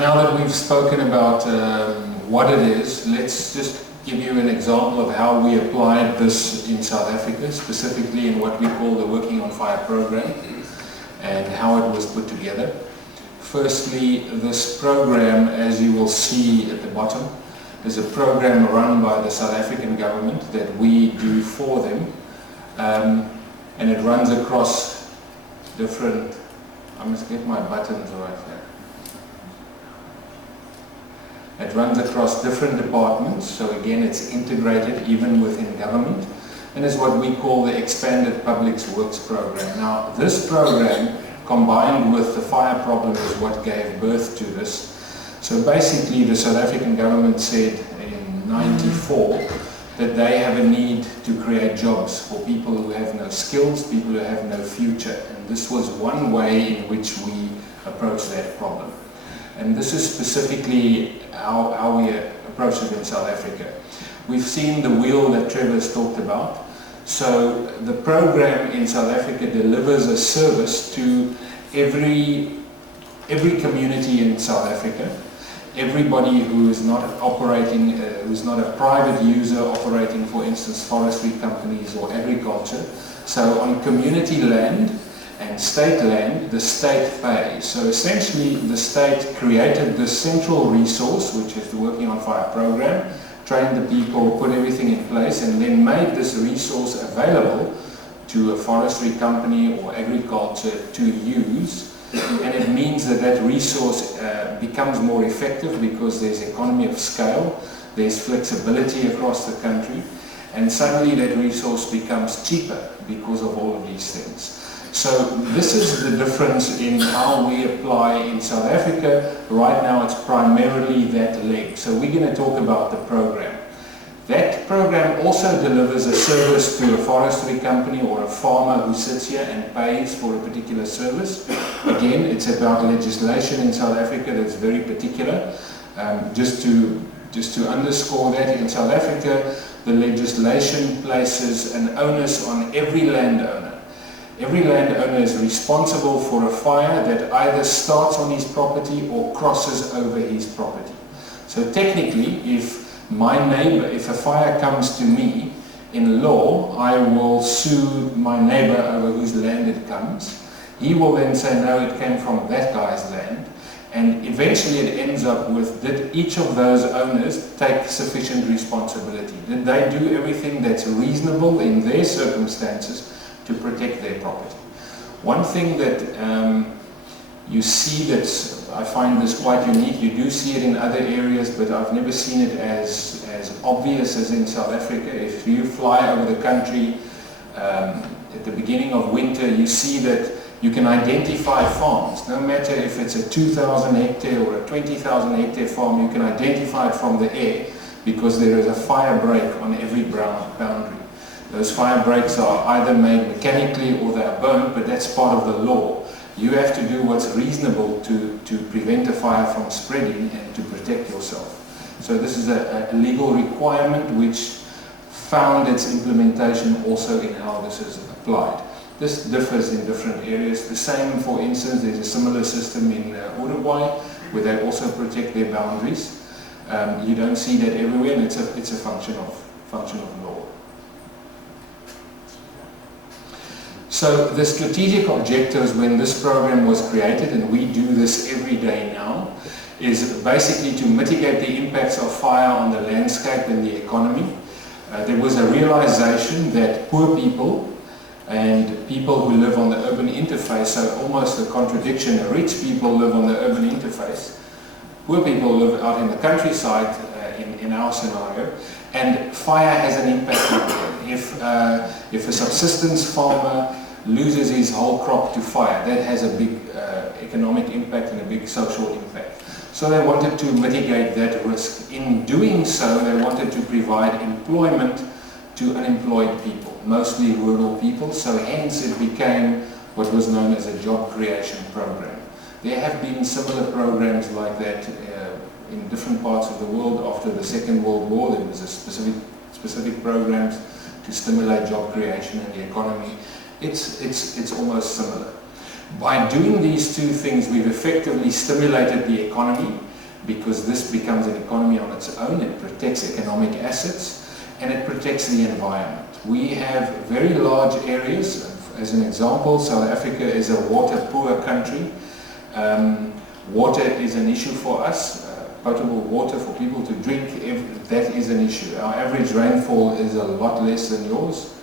now that we've spoken about what it is, let's just give you an example of how we applied this in South Africa, specifically in what we call the Working on Fire program, and how it was put together. Firstly, this program, as you will see at the bottom, is a program run by the South African government that we do for them, and it runs across different, I must get my buttons right here. It runs across different departments, so again it's integrated even within government, and is what we call the Expanded Public Works program. Now this program, combined with the fire problem, is what gave birth to this. So basically the South African government said in '94 that they have a need to create jobs for people who have no skills, people who have no future, and this was one way in which we approached that problem. And this is specifically how we approach it in South Africa. We've seen the wheel that Trevor's talked about. So the program in South Africa delivers a service to every community in South Africa. Everybody who is not operating, who's not a private user operating, for instance, forestry companies or agriculture. So on community land and state land, the state pays. So essentially the state created this central resource, which is the Working on Fire program, trained the people, put everything in place, and then made this resource available to a forestry company or agriculture to use. And it means that that resource becomes more effective because there's economy of scale, there's flexibility across the country, and suddenly that resource becomes cheaper because of all of these things. So this is the difference in how we apply in South Africa. Right now it's primarily that leg. So we're going to talk about the program. That program also delivers a service to a forestry company or a farmer who sits here and pays for a particular service. Again, it's about legislation in South Africa that's very particular. Just to underscore that, in South Africa, the legislation places an onus on every landowner. Every landowner is responsible for a fire that either starts on his property or crosses over his property. So technically, if my neighbor, if a fire comes to me, in law, I will sue my neighbor over whose land it comes. He will then say, no, it came from that guy's land. And eventually it ends up with, did each of those owners take sufficient responsibility? Did they do everything that's reasonable in their circumstances to protect their property? One thing that you see that I find this quite unique, you do see it in other areas, but I've never seen it as obvious as in South Africa. If you fly over the country at the beginning of winter, you see that you can identify farms. No matter if it's a 2,000 hectare or a 20,000 hectare farm, you can identify it from the air because there is a fire break on every boundary. Those fire breaks are either made mechanically or they are burnt, but that's part of the law. You have to do what's reasonable to prevent a fire from spreading and to protect yourself. So this is a legal requirement which found its implementation also in how this is applied. This differs in different areas. The same, for instance, there's a similar system in Uruguay where they also protect their boundaries. You don't see that everywhere, and it's a function of law. So the strategic objectives when this program was created, and we do this every day now, is basically to mitigate the impacts of fire on the landscape and the economy. There was a realization that poor people and people who live on the urban interface, so almost a contradiction, rich people live on the urban interface, poor people live out in the countryside in our scenario, and fire has an impact on them. If a subsistence farmer loses his whole crop to fire, that has a big economic impact and a big social impact. So they wanted to mitigate that risk. In doing so, they wanted to provide employment to unemployed people, mostly rural people, so hence it became what was known as a job creation program. There have been similar programs like that in different parts of the world. After the Second World War, there was a specific programs to stimulate job creation in the economy. It's almost similar. By doing these two things, we've effectively stimulated the economy, because this becomes an economy on its own. It protects economic assets and it protects the environment. We have very large areas. As an example, South Africa is a water poor country. Water is an issue for us. Potable water for people to drink, that is an issue. Our average rainfall is a lot less than yours.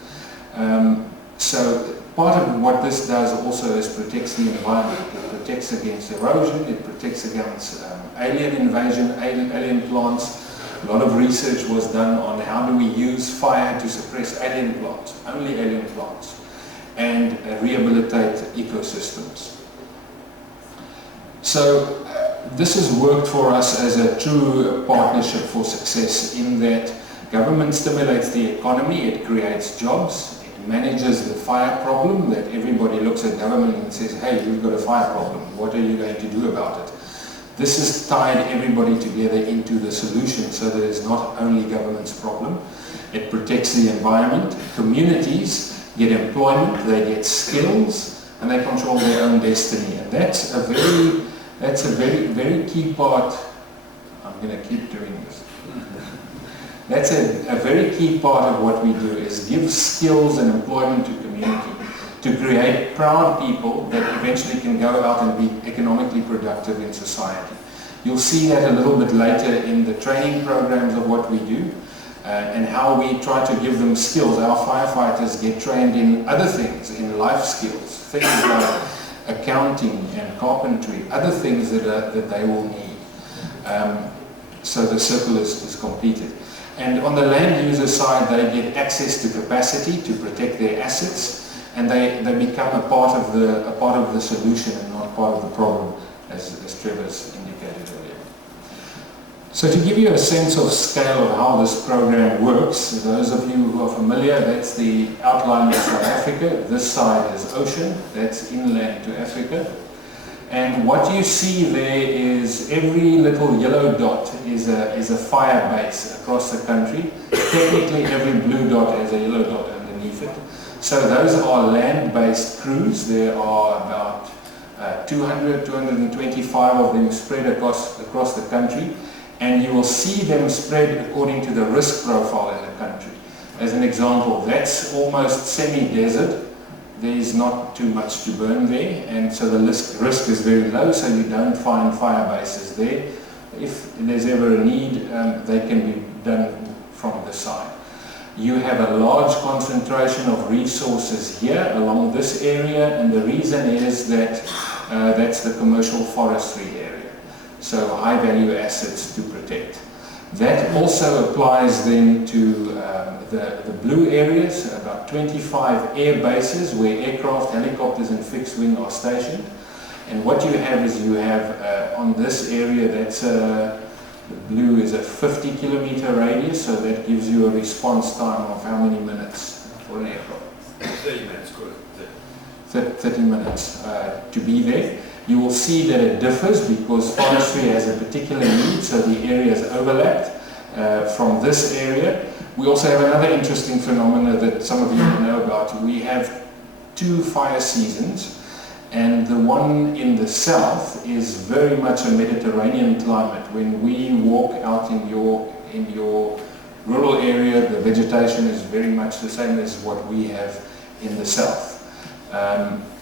So part of what this does also is protects the environment. It protects against erosion, it protects against alien invasion, alien plants. A lot of research was done on how do we use fire to suppress alien plants, only alien plants, and rehabilitate ecosystems. So this has worked for us as a true partnership for success, in that government stimulates the economy, it creates jobs, it manages the fire problem, that everybody looks at government and says, hey, you've got a fire problem, what are you going to do about it? This has tied everybody together into the solution, so that it's not only government's problem. It protects the environment, communities get employment, they get skills, and they control their own destiny. And that's a very key part. I'm going to keep doing this. That's a very key part of what we do, is give skills and employment to community, to create proud people that eventually can go out and be economically productive in society. You'll see that a little bit later in the training programs of what we do, and how we try to give them skills. Our firefighters get trained in other things, in life skills, things like accounting and carpentry, other things that they will need. So the circle is completed. And on the land user side, they get access to capacity to protect their assets, and they become a part of the solution and not part of the problem, as Trevor's indicated earlier. So to give you a sense of scale of how this program works, those of you who are familiar, that's the outline of South Africa. This side is ocean, that's inland to Africa. And what you see there is every little yellow dot is a fire base across the country. Technically every blue dot has a yellow dot underneath it. So those are land-based crews. There are about 225 of them spread across the country. And you will see them spread according to the risk profile in the country. As an example, that's almost semi-desert. There is not too much to burn there, and so the risk is very low, so you don't find fire bases there. If there's ever a need, they can be done from the side. You have a large concentration of resources here along this area, and the reason is that that's the commercial forestry area. So high value assets to protect. That also applies then to the blue areas, about 25 air bases where aircraft, helicopters and fixed wing are stationed. And what you have is on this area, that's the blue is a 50 kilometer radius, so that gives you a response time of how many minutes for an aircraft? 30 minutes, good. 30 minutes to be there. You will see that it differs because forestry has a particular need, so the areas overlapped from this area. We also have another interesting phenomena that some of you know about. We have 2 fire seasons, and the one in the south is very much a Mediterranean climate. When we walk out in your rural area, the vegetation is very much the same as what we have in the south.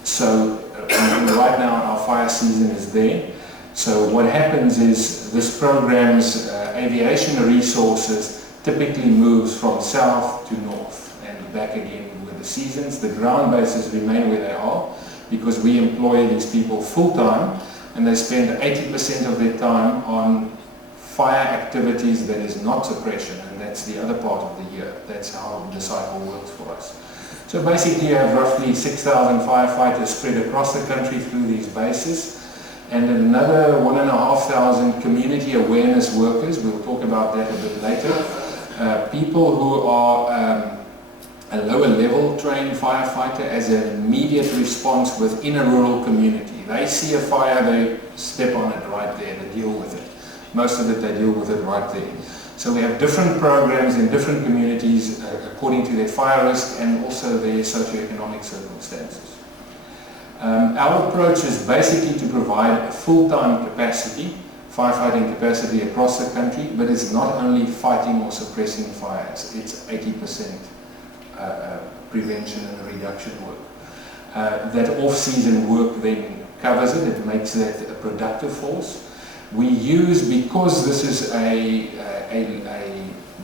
So right now our fire season is there. So what happens is this program's aviation resources typically moves from south to north and back again with the seasons. The ground bases remain where they are because we employ these people full-time, and they spend 80% of their time on fire activities that is not suppression, and that's the other part of the year. That's how the cycle works for us. So basically you have roughly 6,000 firefighters spread across the country through these bases, and another 1,500 community awareness workers. We'll talk about that a bit later. People who are a lower level trained firefighter as an immediate response within a rural community. They see a fire, they step on it right there, they deal with it. Most of it they deal with it right there. So we have different programs in different communities according to their fire risk and also their socioeconomic circumstances. Our approach is basically to provide a full-time capacity, firefighting capacity across the country, but it's not only fighting or suppressing fires, it's 80% prevention and reduction work. That off-season work then covers it, it makes that a productive force. We use, because this is a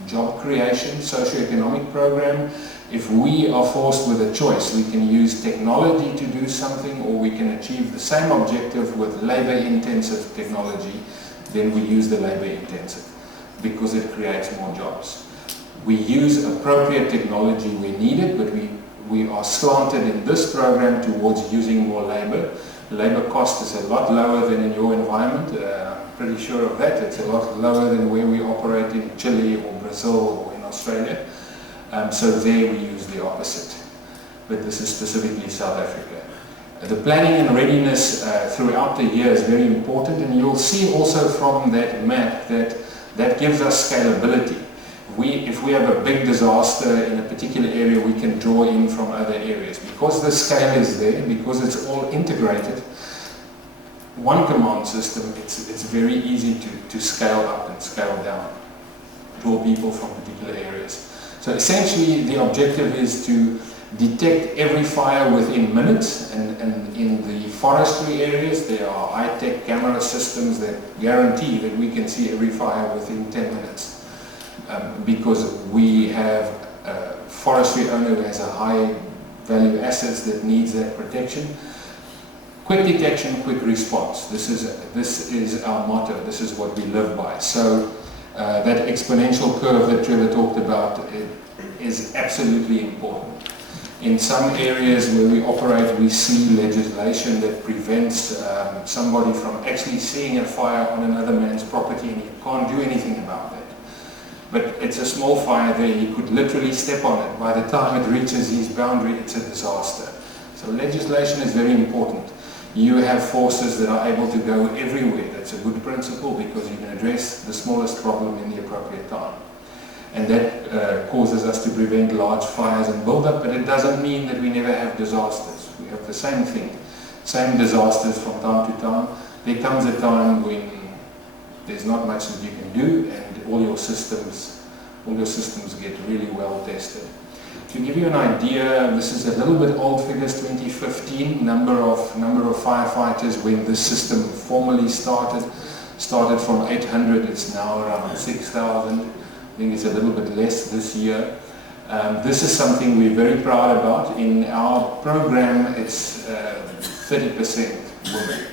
job creation, socio-economic program, if we are forced with a choice, we can use technology to do something, or we can achieve the same objective with labor-intensive technology, then we use the labor-intensive, because it creates more jobs. We use appropriate technology where needed, but we are slanted in this program towards using more labor. Labor cost is a lot lower than in your environment. I'm pretty sure of that. It's a lot lower than where we operate in Chile or Brazil or in Australia. So there we use the opposite. But this is specifically South Africa. The planning and readiness throughout the year is very important, and you'll see also from that map that gives us scalability. If we have a big disaster in a particular area, we can draw in from other areas. Because the scale is there, because it's all integrated, one command system, it's very easy to scale up and scale down, draw people from particular areas. So essentially the objective is to detect every fire within minutes, and in the forestry areas there are high-tech camera systems that guarantee that we can see every fire within 10 minutes. Because we have a forestry owner who has a high value assets that needs that protection. Quick detection, quick response. This is our motto. This is what we live by. So that exponential curve that Trevor talked about is absolutely important. In some areas where we operate, we see legislation that prevents somebody from actually seeing a fire on another man's property, and he can't do anything about that. But it's a small fire there, he could literally step on it. By the time it reaches his boundary, it's a disaster. So legislation is very important. You have forces that are able to go everywhere. That's a good principle, because you can address the smallest problem in the appropriate time. And that causes us to prevent large fires and build-up, but it doesn't mean that we never have disasters. We have the same thing, same disasters from time to time. There comes a time when there's not much that you can do, and all your systems get really well tested. To give you an idea, this is a little bit old figures, 2015, number of firefighters when this system formally started from 800, it's now around 6,000. I think it's a little bit less this year. This is something we're very proud about. In our program, it's 30% women.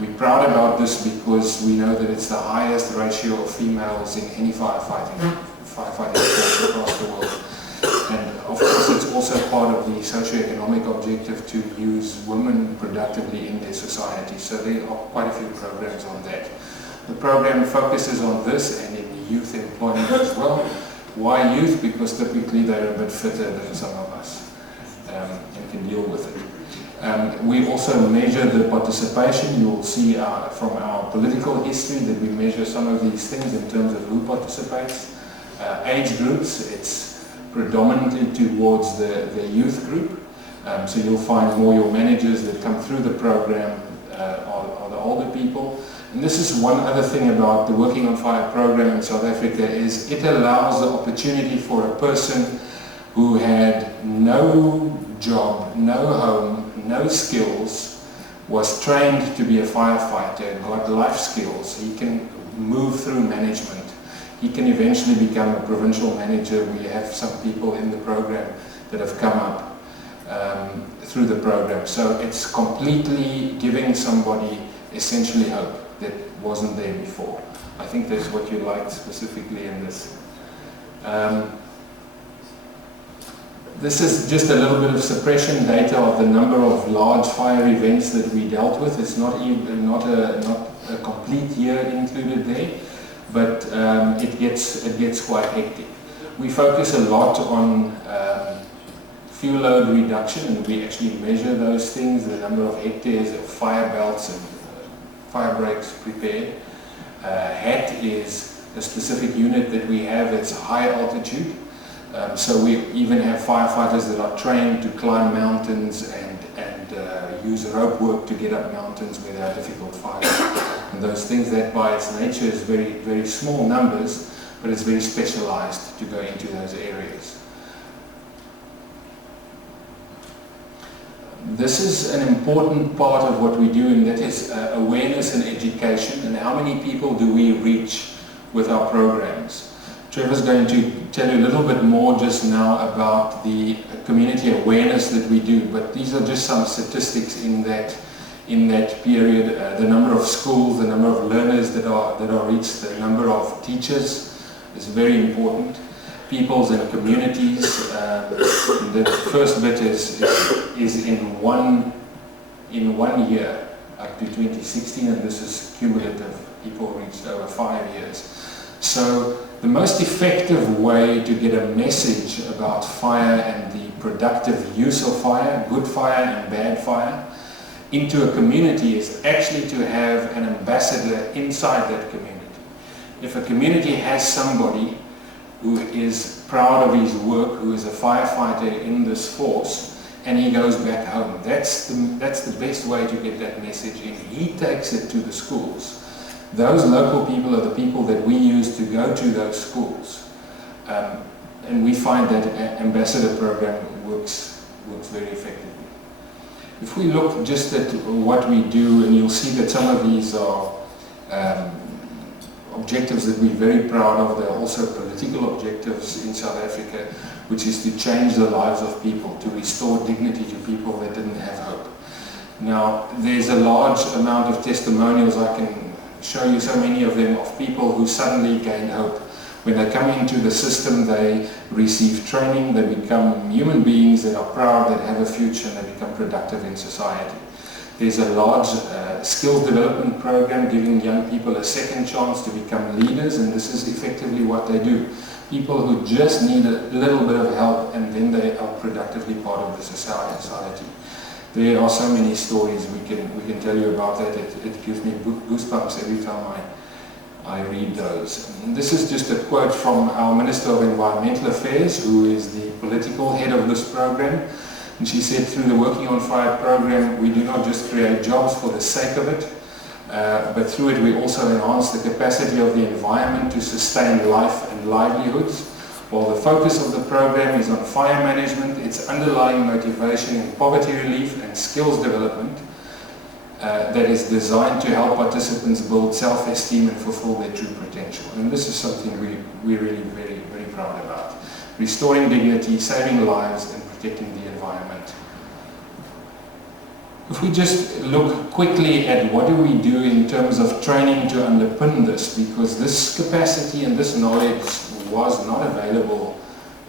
We're proud about this because we know that it's the highest ratio of females in any firefighting force across the world. And of course it's also part of the socio-economic objective to use women productively in their society. So there are quite a few programs on that. The program focuses on this and in youth employment as well. Why youth? Because typically they're a bit fitter than some of us and can deal with it. We also measure the participation. You will see from our political history that we measure some of these things in terms of who participates. Age groups, it's predominantly towards the youth group. So you'll find more your managers that come through the program are the older people. And this is one other thing about the Working on Fire program in South Africa, is it allows the opportunity for a person who had no job, no home, no skills, was trained to be a firefighter, got life skills. He can move through management. He can eventually become a provincial manager. We have some people in the program that have come up through the program. So it's completely giving somebody essentially hope that wasn't there before. I think that's what you liked specifically in this. This is just a little bit of suppression data of the number of large fire events that we dealt with. It's not a complete year included there, but it gets quite hectic. We focus a lot on fuel load reduction, and we actually measure those things, the number of hectares of fire belts and fire breaks prepared. HAT is a specific unit that we have. It's high altitude. So we even have firefighters that are trained to climb mountains and use rope work to get up mountains where there are difficult fires. And those things that by its nature is very, very small numbers, but it's very specialized to go into those areas. This is an important part of what we do, and that is awareness and education, and how many people do we reach with our programs. Trevor's going to tell you a little bit more just now about the community awareness that we do, but these are just some statistics in that period. The number of schools, the number of learners that are reached, the number of teachers is very important. Peoples and communities. The first bit is in one year up to 2016, and this is cumulative. People reached over 5 years. So the most effective way to get a message about fire and the productive use of fire, good fire and bad fire, into a community is actually to have an ambassador inside that community. If a community has somebody who is proud of his work, who is a firefighter in this force, and he goes back home, that's the best way to get that message in. He takes it to the schools. Those local people are the people that we use to go to those schools. And we find that ambassador program works very effectively. If we look just at what we do, and you'll see that some of these are objectives that we're very proud of. They're also political objectives in South Africa, which is to change the lives of people, to restore dignity to people that didn't have hope. Now, there's a large amount of testimonials. I can show you so many of them, of people who suddenly gained hope. When they come into the system, they receive training, they become human beings that are proud, that have a future, and they become productive in society. There's a large skills development program giving young people a second chance to become leaders, and this is effectively what they do. People who just need a little bit of help, and then they are productively part of the society. There are so many stories we can tell you about that. It gives me goosebumps every time I read those. And this is just a quote from our Minister of Environmental Affairs, who is the political head of this program. And she said, through the Working on Fire program, we do not just create jobs for the sake of it, but through it we also enhance the capacity of the environment to sustain life and livelihoods. While the focus of the program is on fire management, its underlying motivation in poverty relief and skills development that is designed to help participants build self-esteem and fulfill their true potential. And this is something we're really very, very proud about. Restoring dignity, saving lives, and protecting the environment. If we just look quickly at what do we do in terms of training to underpin this, because this capacity and this knowledge was not available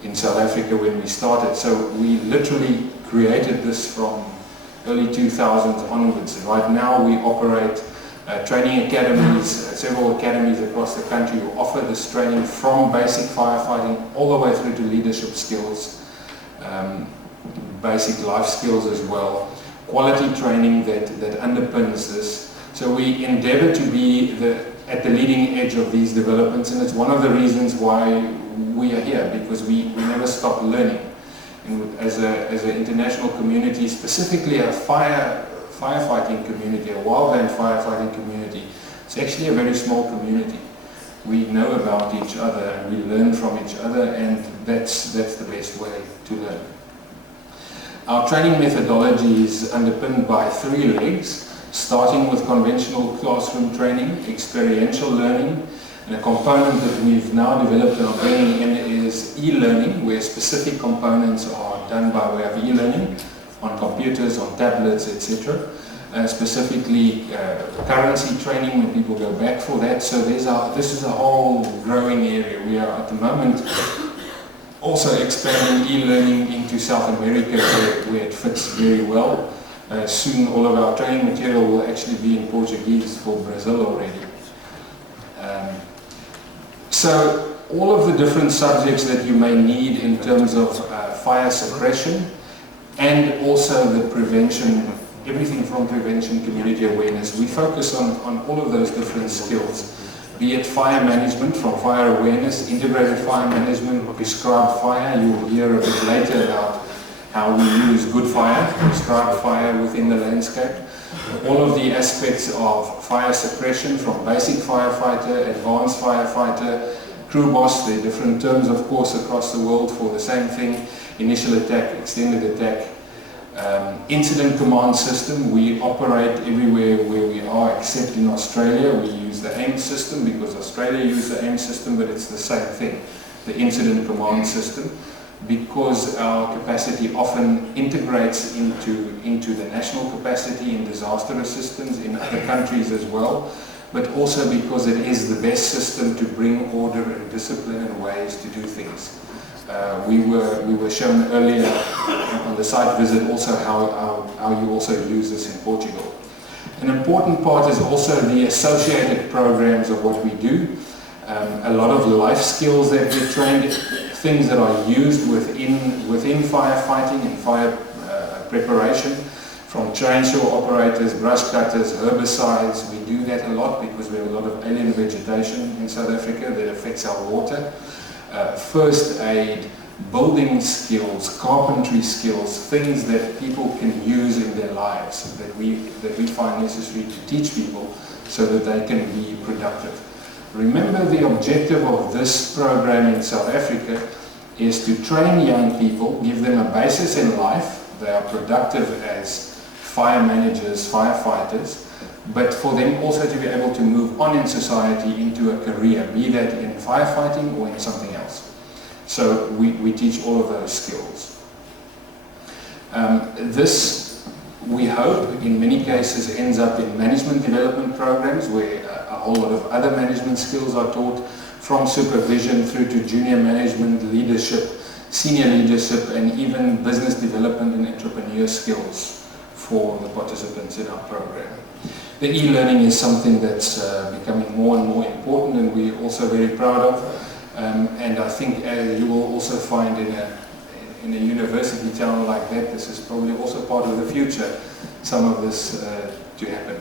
in South Africa when we started. So we literally created this from early 2000s onwards. Right now we operate training academies, several academies across the country who offer this training from basic firefighting all the way through to leadership skills, basic life skills as well, quality training that underpins this. So we endeavor to be at the leading edge of these developments, and it's one of the reasons why we are here, because we never stop learning. And as an international community, specifically a firefighting community, a wildland firefighting community, it's actually a very small community. We know about each other and we learn from each other, and that's the best way to learn. Our training methodology is underpinned by 3 legs, starting with conventional classroom training, experiential learning, and a component that we've now developed and are bringing in is e-learning, where specific components are done by way of e-learning on computers, on tablets, etc. Specifically currency training when people go back for that. So this is a whole growing area. We are at the moment also expanding e-learning into South America, where it fits very well. Soon all of our training material will actually be in Portuguese for Brazil already. So all of the different subjects that you may need in terms of fire suppression, and also the prevention, everything from prevention, community awareness. We focus on all of those different skills, be it fire management, from fire awareness, integrated fire management, prescribed fire. You will hear a bit later about how we use good fire, prescribed fire within the landscape, all of the aspects of fire suppression from basic firefighter, advanced firefighter, crew boss. There are different terms of course across the world for the same thing, initial attack, extended attack. Incident command system, we operate everywhere where we are except in Australia. We use the AIM system because Australia uses the AIM system, but it's the same thing, the incident command system, because our capacity often integrates into the national capacity in disaster assistance in other countries as well, but also because it is the best system to bring order and discipline and ways to do things. We were shown earlier on the site visit also how you also use this in Portugal. An important part is also the associated programs of what we do. A lot of life skills that we're trained, things that are used within firefighting and fire preparation, from chainsaw operators, brush cutters, herbicides. We do that a lot because we have a lot of alien vegetation in South Africa that affects our water. First aid, building skills, carpentry skills, things that people can use in their lives that we find necessary to teach people so that they can be productive. Remember, the objective of this program in South Africa is to train young people, give them a basis in life. They are productive as fire managers, firefighters, but for them also to be able to move on in society into a career, be that in firefighting or in something else. So we teach all of those skills. This, we hope, in many cases ends up in management development programs where a whole lot of other management skills are taught, from supervision through to junior management, leadership, senior leadership, and even business development and entrepreneur skills for the participants in our program. The e-learning is something that's becoming more and more important, and we're also very proud of. And I think you will also find in a university town like that, this is probably also part of the future, some of this to happen.